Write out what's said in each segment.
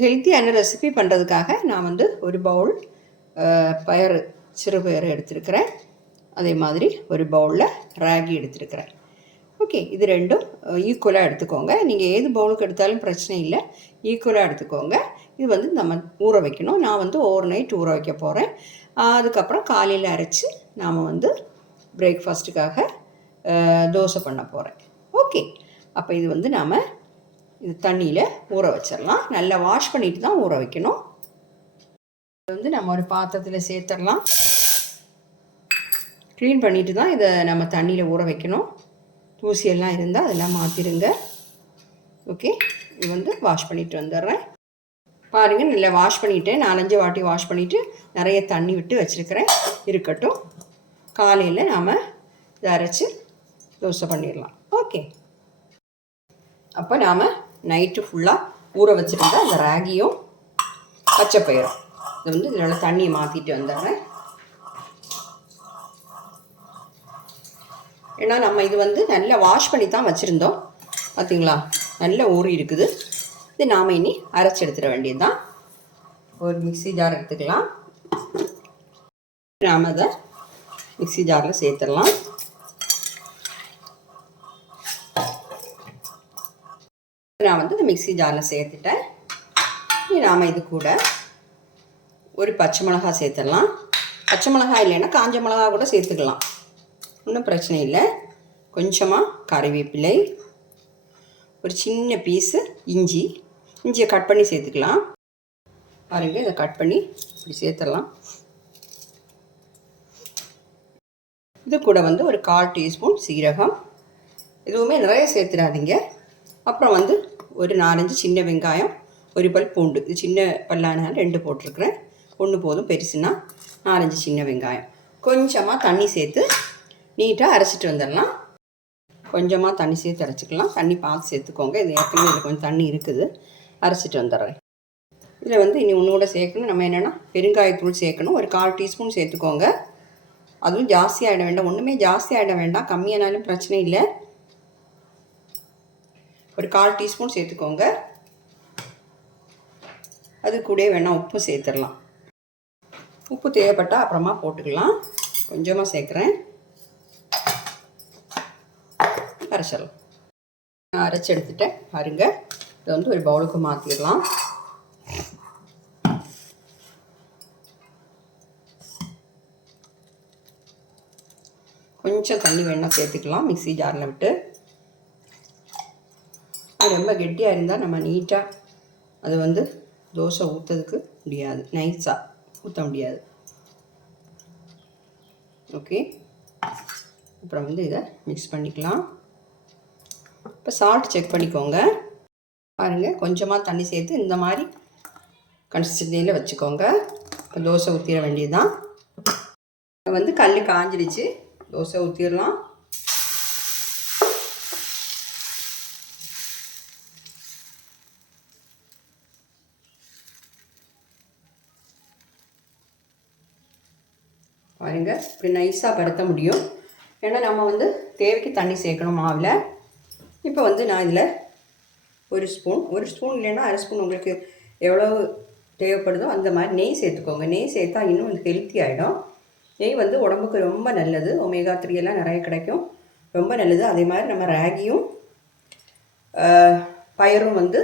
ஹெல்த்தியான ரெசிபி பண்ணுறதுக்காக நான் வந்து ஒரு பவுல் பயறு சிறுபயறு எடுத்திருக்கிறேன். அதே மாதிரி ஒரு பவுலில் ராகி எடுத்திருக்கிறேன். ஓகே இது ரெண்டும் ஈக்குவலாக எடுத்துக்கோங்க. நீங்கள் ஏது பவுலுக்கு எடுத்தாலும் பிரச்சனை இல்லை. ஈக்குவலாக எடுத்துக்கோங்க. இது வந்து நம்ம ஊற வைக்கணும். நான் வந்து ஓவர் நைட் ஊற வைக்க போகிறேன் அதுக்கப்புறம் காலையில் அரைச்சி நாம் வந்து பிரேக்ஃபாஸ்ட்டுக்காக தோசை பண்ண போகிறேன் ஓகே அப்போ இது வந்து நாம் இது தண்ணியில் ஊற வச்சிடலாம். நல்லா வாஷ் பண்ணிட்டு தான் ஊற வைக்கணும். இது வந்து நம்ம ஒரு பாத்திரத்தில் சேர்த்துடலாம். க்ளீன் பண்ணிட்டு தான் இதை நம்ம தண்ணியில் ஊற வைக்கணும். தூசியெல்லாம் இருந்தால் அதெல்லாம் மாற்றிடுங்க ஓகே இது வந்து வாஷ் பண்ணிட்டு வந்துடுறேன். பாருங்கள் நல்லா வாஷ் பண்ணிவிட்டு நாலஞ்சு வாட்டி வாஷ் பண்ணிவிட்டு நிறைய தண்ணி விட்டு வச்சுருக்கிறேன். இருக்கட்டும். காலையில் நாம் இதை அரைச்சி தோசை பண்ணிடலாம். ஓகே அப்போ நாம் நைட்டு ஃபுல்லாக ஊற வச்சுருந்தா அந்த ராகியும் பச்சைப்பயிரும் இது வந்து இதில் தண்ணியை மாற்றிட்டு வந்துடுறேன். ஏன்னா நம்ம இது வந்து நல்லா வாஷ் பண்ணி தான் வச்சுருந்தோம். பார்த்தீங்களா நல்ல ஊறி இருக்குது. இது நாம் இனி அரைச்சி எடுத்துட வேண்டியது தான் ஒரு மிக்சி ஜார் எடுத்துக்கலாம். நாம் அதை மிக்சி ஜாரில் சேர்த்துடலாம் நான் வந்து இந்த மிக்சி ஜாரில் சேர்த்துட்டேன். நாம் இது கூட ஒரு பச்சை மிளகா சேர்த்துடலாம். பச்சை மிளகா இல்லைன்னா காஞ்ச மிளகா கூட சேர்த்துக்கலாம். ஒன்றும் பிரச்சனை இல்லை. கொஞ்சமாக கறிவேப்பிலை ஒரு சின்ன பீஸு இஞ்சி. இஞ்சியை கட் பண்ணி சேர்த்துக்கலாம். பாருங்க இதை கட் பண்ணி இப்படி சேர்த்துடலாம். இது கூட வந்து ஒரு கால் டீஸ்பூன் சீரகம். எதுவுமே நிறைய சேர்த்துடாதீங்க. அப்புறம் வந்து ஒரு நாலஞ்சு சின்ன வெங்காயம் ஒரு பல் பூண்டு. இது சின்ன பல்லான ரெண்டு போட்டிருக்கிறேன். ஒன்று போதும் பெருசுனா நாலஞ்சு சின்ன வெங்காயம். கொஞ்சமாக தண்ணி சேர்த்து நீட்டாக அரைச்சிட்டு வந்துடலாம். கொஞ்சமாக தண்ணி சேர்த்து அரைச்சிக்கலாம். தண்ணி பார்த்து சேர்த்துக்கோங்க. இது ஏற்கனவே இதில் கொஞ்சம் தண்ணி இருக்குது. அரைச்சிட்டு வந்துடுறேன். இதில் வந்து இனி ஒன்று கூட சேர்க்கணும். நம்ம என்னென்னா பெருங்காயத்தூள் சேர்க்கணும். ஒரு கால் டீஸ்பூன் சேர்த்துக்கோங்க. அதுவும் ஜாஸ்தியாகிட வேண்டாம். ஒன்றுமே ஜாஸ்தி ஆகிட வேண்டாம். கம்மியானாலும் பிரச்சனை இல்லை. ஒரு கால் டீஸ்பூன் சேர்த்துக்கோங்க. அது கூட வேணால் உப்பு சேர்த்துடலாம். உப்பு தேவைப்பட்டால் அப்புறமா போட்டுக்கலாம். கொஞ்சமாக சேர்க்குறேன். அரைச்சிடலாம். நான் அரைச்சி எடுத்துட்டேன். பாருங்க. இதை வந்து ஒரு பவுலுக்கு மாற்றிடலாம் கொஞ்சம் தண்ணி வேணால் சேர்த்துக்கலாம். மிக்சி ஜாரில் விட்டு. ரொம்ப கெட்டியாக இருந்தால் நம்ம நீட்டாக அது வந்து தோசை ஊற்றுறதுக்கு முடியாது. நைஸாக ஊற்ற முடியாது. ஓகே அப்புறம் வந்து இதை மிக்ஸ் பண்ணிக்கலாம். இப்போ சால்ட் செக் பண்ணிக்கோங்க. பாருங்கள் கொஞ்சமாக தண்ணி சேர்த்து இந்த மாதிரி கன்சிஸ்டன்சியில் வச்சுக்கோங்க. இப்போ தோசை ஊற்றிட வேண்டியது தான் வந்து கல் காஞ்சிடுச்சு. தோசை ஊற்றிடலாம் பாருங்கள் இப்படி நைஸாக படுத்த முடியும். ஏன்னா நம்ம வந்து தேவைக்கு தண்ணி சேர்க்கணும் மாவில். இப்போ வந்து நான் இதில் ஒரு ஸ்பூன் ஒரு ஸ்பூன் இல்லைன்னா அரை ஸ்பூன் உங்களுக்கு எவ்வளோ தேவைப்படுதோ அந்த மாதிரி நெய் சேர்த்துக்கோங்க. நெய் சேர்த்தா இன்னும் வந்து ஹெல்த்தி ஆகிடும் நெய் வந்து உடம்புக்கு ரொம்ப நல்லது. ஒமேகா த்ரீ எல்லாம் நிறைய கிடைக்கும். ரொம்ப நல்லது. அதே மாதிரி நம்ம ராகியும் பயரும் வந்து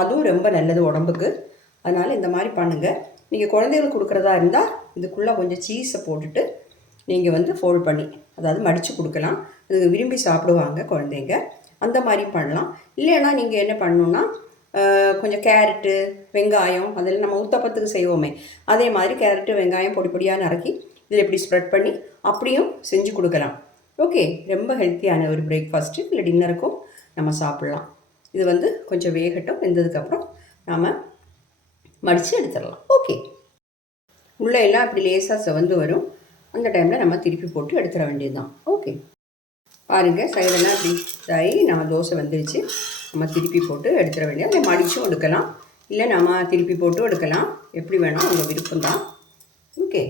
அதுவும் ரொம்ப நல்லது உடம்புக்கு. அதனால் இந்த மாதிரி பண்ணுங்கள் நீங்கள் குழந்தைகளுக்கு கொடுக்குறதா இருந்தால் இதுக்குள்ளே கொஞ்சம் சீஸை போட்டுட்டு நீங்கள் வந்து ஃபோல்ட் பண்ணி அதாவது மடித்து கொடுக்கலாம். அது விரும்பி சாப்பிடுவாங்க குழந்தைங்க. அந்த மாதிரி பண்ணலாம். இல்லைன்னா நீங்கள் என்ன பண்ணணுன்னா கொஞ்சம் கேரட்டு வெங்காயம் அதில் நம்ம ஊத்தப்பத்துக்கு செய்வோமே. அதே மாதிரி கேரட்டு வெங்காயம் பொடி பொடியாக நறுக்கி இதில் எப்படி ஸ்ப்ரெட் பண்ணி அப்படியும் செஞ்சு கொடுக்கலாம். ஓகே ரொம்ப ஹெல்த்தியான ஒரு பிரேக்ஃபாஸ்ட்டு இல்லை டின்னருக்கும் நம்ம சாப்பிட்லாம். இது வந்து கொஞ்சம் வேகட்டும் வெந்ததுக்கப்புறம் நாம் மடித்து எடுத்துடலாம். ஓகே உள்ளே எல்லாம் அப்படி லேசாக செவந்து வரும். அந்த டைமில் நம்ம திருப்பி போட்டு எடுத்துட வேண்டியது தான் ஓகே பாருங்கள் சைடெல்லாம் இப்படி இதாகி நம்ம தோசை வந்துருச்சு. நம்ம திருப்பி போட்டு எடுத்துட வேண்டியது. அதை மடிச்சும் எடுக்கலாம். இல்லை நம்ம திருப்பி போட்டும் எடுக்கலாம். எப்படி வேணும் உங்கள் விருப்பம் தான் ஓகே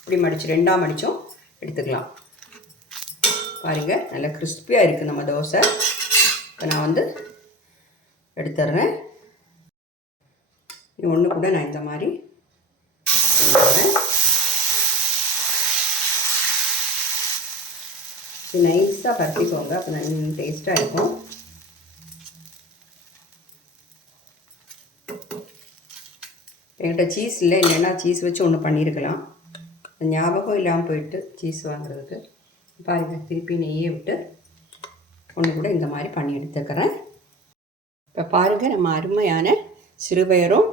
இப்படி மடித்து ரெண்டாக மடித்தோம் எடுத்துக்கலாம். பாருங்கள் நல்லா கிறிஸ்பியாக இருக்குது நம்ம தோசை. இப்போ நான் வந்து எடுத்துடுறேன். ஒன்று கூட நான் இந்த மாதிரி சரி நைஸாக பரட்டிக்கோங்க அப்போ நான் டேஸ்ட்டாக இருக்கும். என்கிட்ட சீஸ் இல்லை. இல்லைன்னா சீஸ் வச்சு ஒன்று பண்ணியிருக்கலாம் ஞாபகம் இல்லாமல் போயிட்டு சீஸ் வாங்குறதுக்கு. பாருங்க திருப்பி நெய்யை விட்டு ஒன்று கூட இந்த மாதிரி பண்ணி எடுத்துக்கிறேன். இப்போ பாருங்கள் நம்ம அருமையான சிறுபயரும்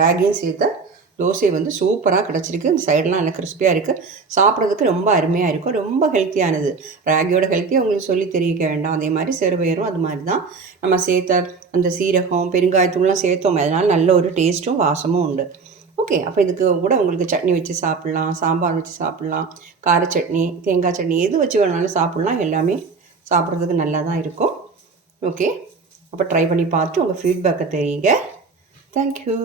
ராகியும் சேர்த்த தோசை வந்து சூப்பராக கிடச்சிருக்கு. இந்த சைடெலாம் நல்லா கிறிஸ்பியாக இருக்குது சாப்பிட்றதுக்கு ரொம்ப அருமையாக இருக்கும். ரொம்ப ஹெல்த்தியானது ராகியோட ஹெல்த்தி உங்களுக்கு சொல்லி தெரிவிக்க வேண்டாம். அதே மாதிரி சிறுபயரும் அது மாதிரி தான் நம்ம சேர்த்த அந்த சீரகம் பெருங்காயத்தூள்லாம் சேர்த்தோம். அதனால் நல்ல ஒரு டேஸ்ட்டும் வாசமும் உண்டு. ஓகே அப்போ இதுக்கு கூட உங்களுக்கு சட்னி வச்சு சாப்பிட்லாம். சாம்பார் வச்சு சாப்பிட்லாம். கார சட்னி தேங்காய் சட்னி எது வச்சு வேணாலும் சாப்பிட்லாம். எல்லாமே சாப்பிட்றதுக்கு நல்லா தான் இருக்கும். ஓகே அப்போ ட்ரை பண்ணி பார்த்து உங்கள் ஃபீட்பேக்கை தெரியுங்க தேங்க்யூ